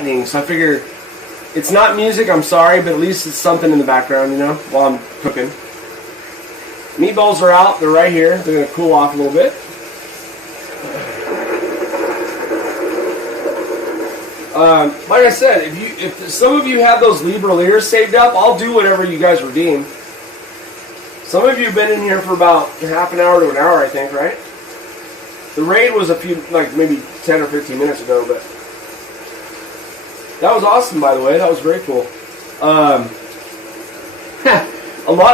So I figure it's not music, I'm sorry, but at least it's something in the background, you know, while I'm cooking. Meatballs are out. They're right here. They're going to cool off a little bit. Like I said, if some of you have those Libra Lears saved up, I'll do whatever you guys redeem. Some of you have been in here for about half an hour to an hour, I think, right? The raid was a few, like maybe 10 or 15 minutes ago, but that was awesome, by the way. That was very cool.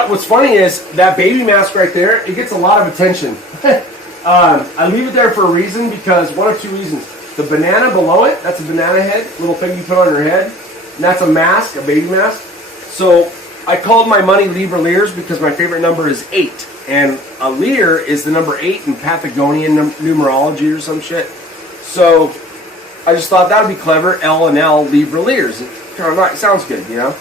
What's funny is that baby mask right there, it gets a lot of attention. I leave it there for a reason, because one of two reasons. The banana below it, that's a banana head, little thing you put on your head. And that's a mask, a baby mask. So I called my money Libra Lears because my favorite number is 8. And a Lear is the number 8 in Pythagorean numerology or some shit. So I just thought that would be clever. L and L, Libra Lears. It sounds good, you know?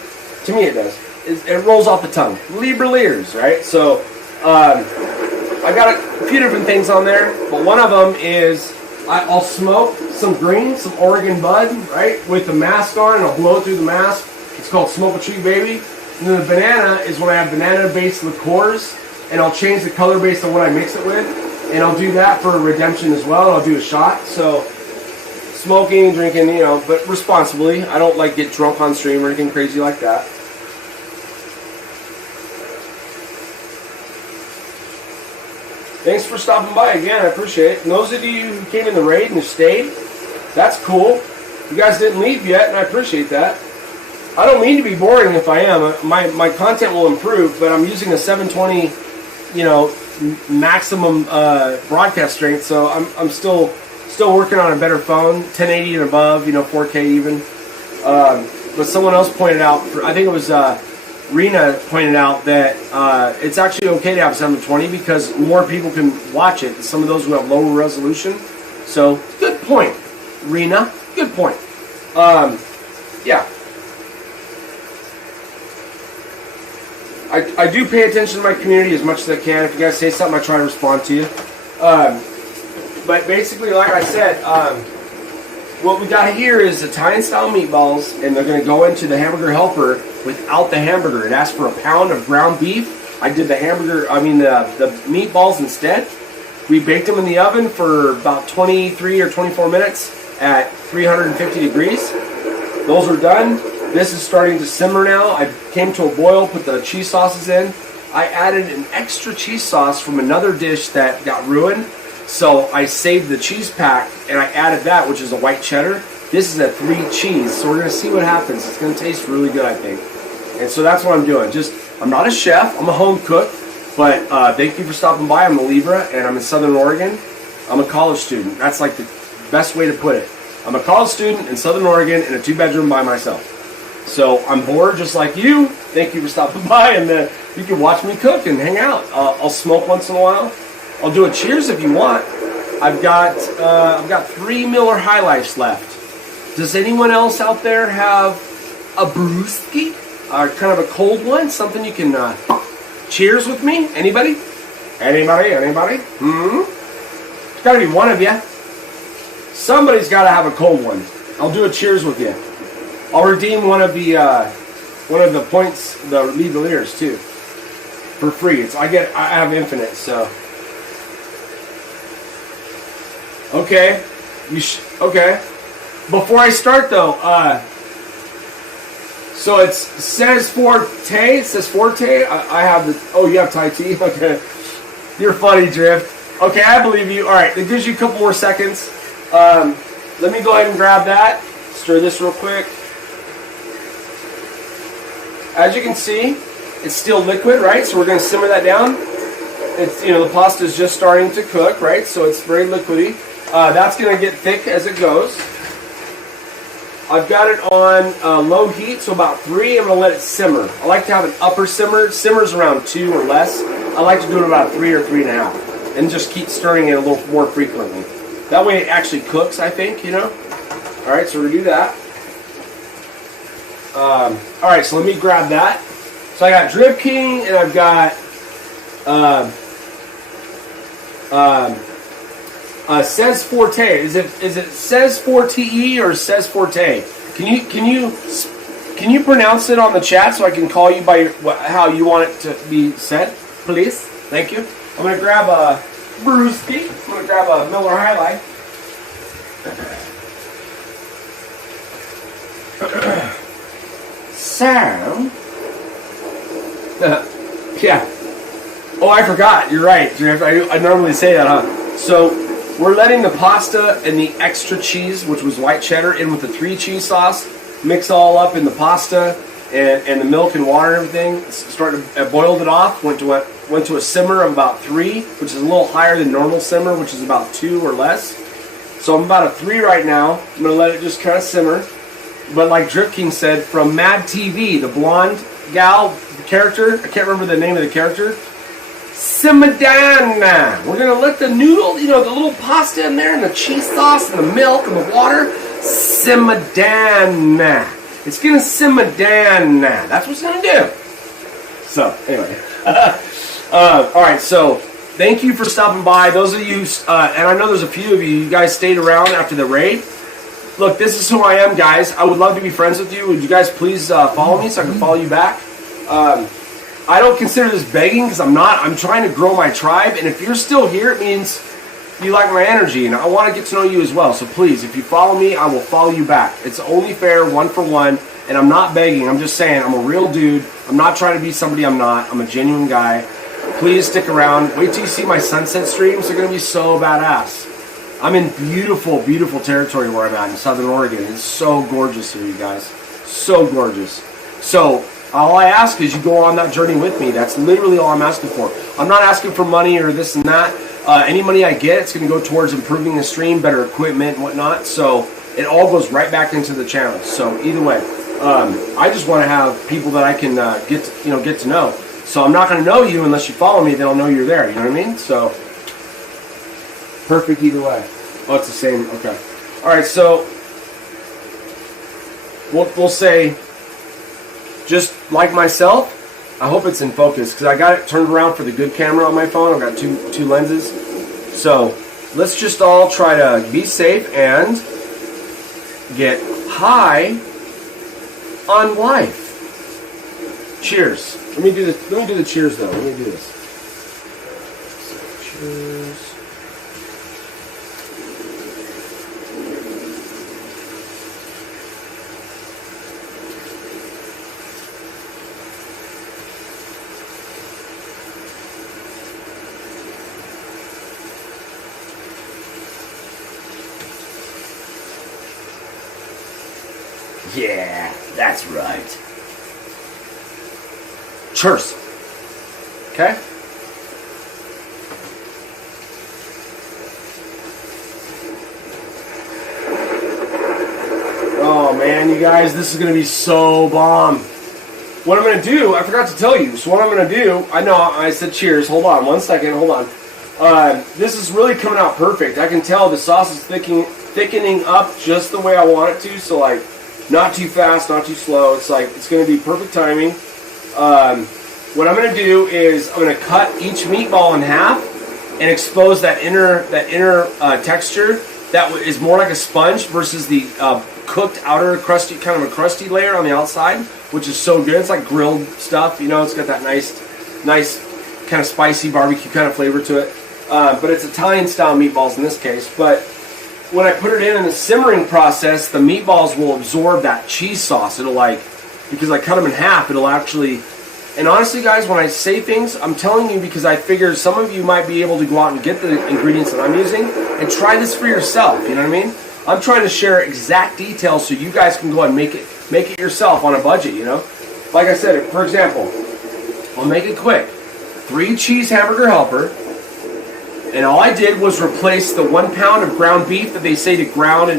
To me it does. It rolls off the tongue. Libra Lears, right? So I got a few different things on there, but one of them is I'll smoke some green, some Oregon bud, right, with the mask on, and I'll blow it through the mask. It's called Smoke a Tree Baby. And then the banana is when I have banana-based liqueurs, and I'll change the color based on what I mix it with, and I'll do that for a redemption as well. I'll do a shot. So smoking, drinking, you know, but responsibly. I don't like get drunk on stream or anything crazy like that. Thanks for stopping by again. I appreciate it. And those of you who came in the raid and stayed, that's cool. You guys didn't leave yet, and I appreciate that. I don't mean to be boring if I am. My content will improve, but I'm using a 720, you know, maximum broadcast strength, so I'm still working on a better phone, 1080 and above, you know, 4K even. But someone else pointed out, I think it was Rena pointed out that it's actually okay to have 720 because more people can watch it. Some of those who have lower resolution. So, good point, Rena. Good point. Yeah. I do pay attention to my community as much as I can. If you guys say something, I try to respond to you. But basically, like I said, what we got here is Italian-style meatballs, and they're going to go into the hamburger helper without the hamburger. It asks for a pound of ground beef. I did the meatballs instead. We baked them in the oven for about 23 or 24 minutes at 350 degrees. Those are done. This is starting to simmer now. I came to a boil, put the cheese sauces in. I added an extra cheese sauce from another dish that got ruined. So I saved the cheese pack and I added that, which is a white cheddar. This is a 3 cheese, so we're going to see what happens. It's going to taste really good, I think. And so that's what I'm doing. I'm not a chef, I'm a home cook, but thank you for stopping by. I'm a Libra and I'm in Southern Oregon. I'm a college student. That's like the best way to put it. I'm a college student in Southern Oregon in a 2-bedroom by myself. So I'm bored just like you. Thank you for stopping by, and you can watch me cook and hang out. I'll smoke once in a while. I'll do a cheers if you want. I've got 3 Miller High Lifes left. Does anyone else out there have a brewski? Kind of a cold one? Something you can cheers with me? Anybody? Anybody? It's got to be one of you. Somebody's got to have a cold one. I'll do a cheers with you. I'll redeem one of the points, the Libra Lears too, for free. I have infinite, so. Okay. Okay. Before I start though, so it says Forte. It says Forte. I have the. Oh, you have Thai tea. Okay. You're funny, Drift. Okay, I believe you. All right. It gives you a couple more seconds. Let me go ahead and grab that. Stir this real quick. As you can see, it's still liquid, right? So we're going to simmer that down. It's, you know, the pasta is just starting to cook, right? So it's very liquidy. That's going to get thick as it goes. I've got it on low heat, so about 3. I'm going to let it simmer. I like to have an upper simmer. It simmers around 2 or less. I like to do it about 3 or 3.5, and just keep stirring it a little more frequently. That way it actually cooks, I think, you know. All right, so we're going to do that. All right, so let me grab that. So I got Drip King, and I've got Says Forte. Is it Says Forte or Says Forte? Can you pronounce it on the chat so I can call you by how you want it to be said, please? Thank you. I'm gonna grab a brewski. I'm gonna grab a Miller High Life. So, yeah. Oh, I forgot. You're right. I normally say that, huh? So, we're letting the pasta and the extra cheese, which was white cheddar, in with the 3 cheese sauce, mix all up in the pasta and the milk and water and everything. I boiled it off. Went to a simmer of about 3, which is a little higher than normal simmer, which is about 2 or less. So I'm about a 3 right now. I'm gonna let it just kind of simmer. But like Drift King said, from Mad TV, the blonde gal character, I can't remember the name of the character, simmer down now. We're going to let the noodle, the little pasta in there and the cheese sauce and the milk and the water simmer down now. It's going to simmer down now. That's what it's going to do. So, anyway. All right, so thank you for stopping by. Those of you, and I know there's a few of you guys stayed around after the raid. Look, this is who I am, guys. I would love to be friends with you. Would you guys please follow me so I can follow you back? I don't consider this begging because I'm not. I'm trying to grow my tribe. And if you're still here, it means you like my energy. And I want to get to know you as well. So please, if you follow me, I will follow you back. It's only fair, 1 for 1. And I'm not begging. I'm just saying I'm a real dude. I'm not trying to be somebody I'm not. I'm a genuine guy. Please stick around. Wait till you see my sunset streams. They're going to be so badass. I'm in beautiful, beautiful territory where I'm at in Southern Oregon. It's so gorgeous here, you guys. So gorgeous. So, all I ask is you go on that journey with me. That's literally all I'm asking for. I'm not asking for money or this and that. Any money I get, it's going to go towards improving the stream, better equipment and whatnot. So, it all goes right back into the channel. So, either way, I just want to have people that I can get to know. So, I'm not going to know you unless you follow me. Then I'll know you're there. You know what I mean? So, perfect either way. Oh, it's the same. Okay. All right. So we'll say, just like myself, I hope it's in focus because I got it turned around for the good camera on my phone. I've got two lenses. So let's just all try to be safe and get high on life. Cheers. Let me do the cheers though. Let me do this. So, cheers. Yeah, that's right. Cheers. Okay? Oh man, you guys, this is going to be so bomb. What I'm going to do, I forgot to tell you. So what I'm going to do, I know I said cheers. Hold on 1 second. Hold on. This is really coming out perfect. I can tell the sauce is thickening up just the way I want it to. So like, not too fast, not too slow. It's like, it's going to be perfect timing. What I'm going to do is I'm going to cut each meatball in half and expose that inner texture that is more like a sponge versus the cooked outer crusty, kind of a crusty layer on the outside, which is so good. It's like grilled stuff, it's got that nice kind of spicy barbecue kind of flavor to it. But it's Italian style meatballs in this case. But when I put it in the simmering process, the meatballs will absorb that cheese sauce. It'll because I cut them in half, it'll actually, and honestly guys, when I say things, I'm telling you because I figure some of you might be able to go out and get the ingredients that I'm using and try this for yourself, you know what I mean? I'm trying to share exact details so you guys can go and make it yourself on a budget, Like I said, for example, I'll make it quick. 3 cheese hamburger helper. And all I did was replace the 1 pound of ground beef that they say to ground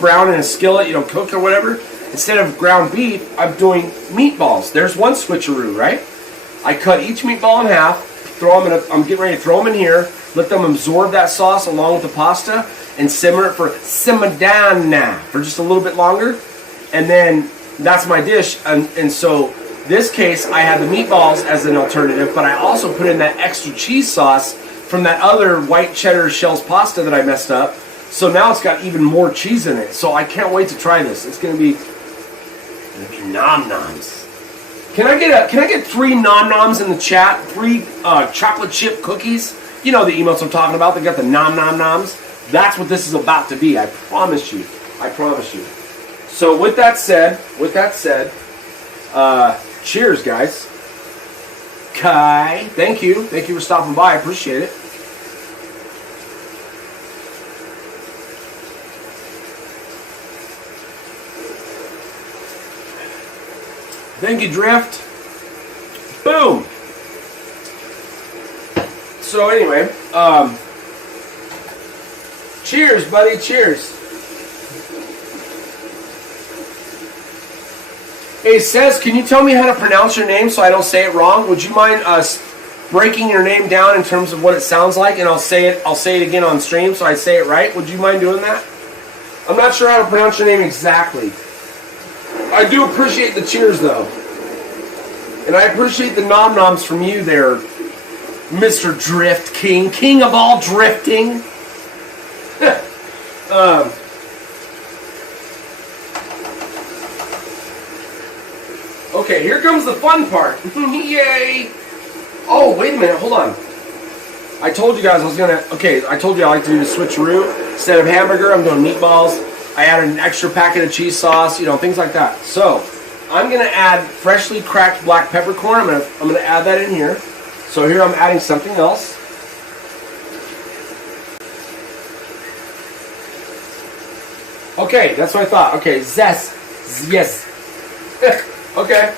brown in a skillet, cook or whatever. Instead of ground beef, I'm doing meatballs. There's one switcheroo, right? I cut each meatball in half, I'm getting ready to throw them in here, let them absorb that sauce along with the pasta, and simmer down now for just a little bit longer. And then that's my dish. And so this case, I had the meatballs as an alternative, but I also put in that extra cheese sauce from that other white cheddar shells pasta that I messed up. So now it's got even more cheese in it. So I can't wait to try this. It's gonna be nom noms. Can I get 3 nom noms in the chat? 3 chocolate chip cookies. You know the emotes I'm talking about. They got the nom nom noms. That's what this is about to be. I promise you. I promise you. So with that said, cheers, guys. Kai, thank you for stopping by. I appreciate it. Thank you, Drift. Boom. So anyway, cheers, buddy. Cheers. Hey, Says, can you tell me how to pronounce your name so I don't say it wrong? Would you mind breaking your name down in terms of what it sounds like, and I'll say it again on stream so I say it right? Would you mind doing that? I'm not sure how to pronounce your name exactly. I do appreciate the cheers, though. And I appreciate the nom-noms from you there, Mr. Drift King. King of all drifting. Okay, here comes the fun part. Yay! Oh, wait a minute. Hold on. I told you guys I was going to... Okay, I told you I like to do the switcheroo. Instead of hamburger, I'm doing meatballs. I added an extra packet of cheese sauce, you know, things like that. So, I'm going to add freshly cracked black peppercorn. I'm going to add that in here. So here I'm adding something else. Okay, that's what I thought. Okay, zest. Yes. Okay.